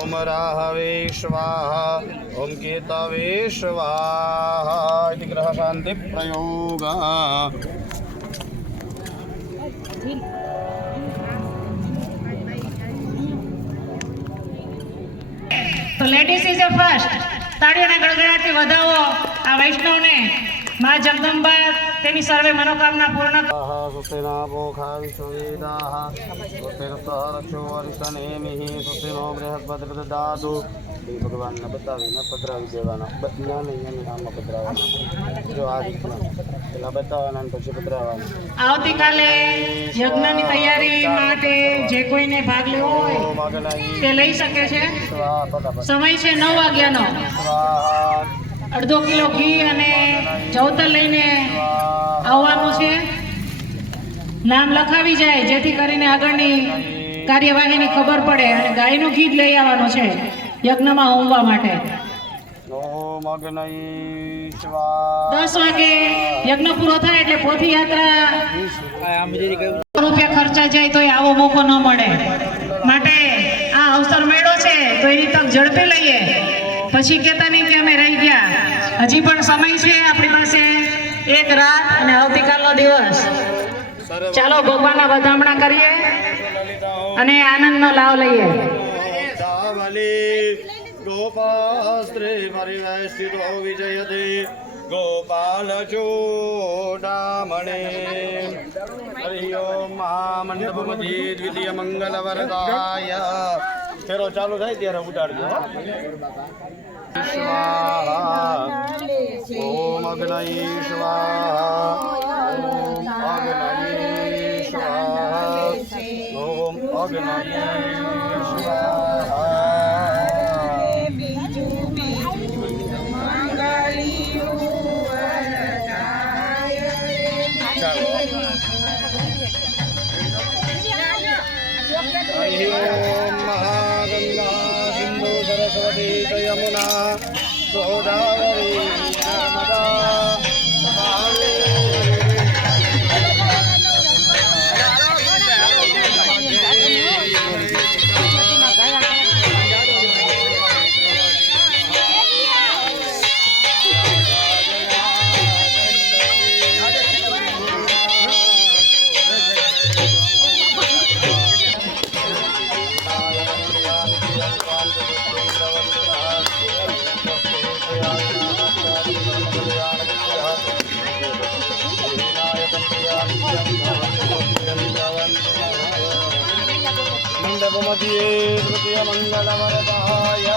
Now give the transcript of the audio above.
ओम Rahway स्वाहा ओम केतवे स्वाहा इति ग्रह शांति प्रयोग। तो लेडीज इज ए फर्स्ट ताड़ीओना गड़गड़ाटी વધાવો આ વૈષ્ણવને માં જગદંબા તેની સર્વે મનોકામના પૂર્ણ सुतेना पोखा विश्ववेदाः सुतेरस्तः रक्षो वरिष्ठनेमिः सुतेनो बृहस्पति ददातु भगवान न बतावे न पधरावी देवाना ज्ञान અહીંયા નામ પધરાવાના જો આ રીતના પેલા બતાવવાના ને પછી પધરાવાના। આવતીકાલે યજ્ઞની તૈયારી માટે જે કોઈને ભાગ લેવો હોય તે લઈ શકે છે। સમય છે 9 વાગ્યાનો। અડધો કિલો ઘી અને જવતર લઈને આવવાનું છે। નામ લખાવી જાય જેથી કરીને આગળની કાર્યવાહીની ખબર પડે અને ગાયનું ઘી લઈ આવવાનું છે યજ્ઞમાં હોમવા માટે। 10 વાગે યજ્ઞ પૂરો થાય એટલે પોથી યાત્રા રૂપિયા ખર્ચા જાય તો આવો મોકો ન મળે, માટે આ અવસર મળ્યો છે તો એની તક ઝડપી લઈએ, પછી કહેતા નહીં કે અમે રહી ગયા। હજી પણ સમય છે આપણી પાસે, એક રાત અને આવતીકાલનો દિવસ। ચાલો ભગવાનના વધામણા કરીએ અને આનંદનો લાભ લઈએ। गोपास्त्रे परिवेष्टितो विजयते गोपालचूडामणे। हरि ओम महामंडपमध्ये द्वितीय मंगलवरदाय। फेरो चालू થાય ત્યારે ઉડાડજો। स्वाहा ओम अग्नये स्वाहा ओम अग्नये स्वाहा ओम अग्नये स्वाहा। हरि ओम महागंगा सिंधु सरस्वती यमुना गोदावरी नर्मदा मंडपमध्ये तृतीय मंगलवरदाय।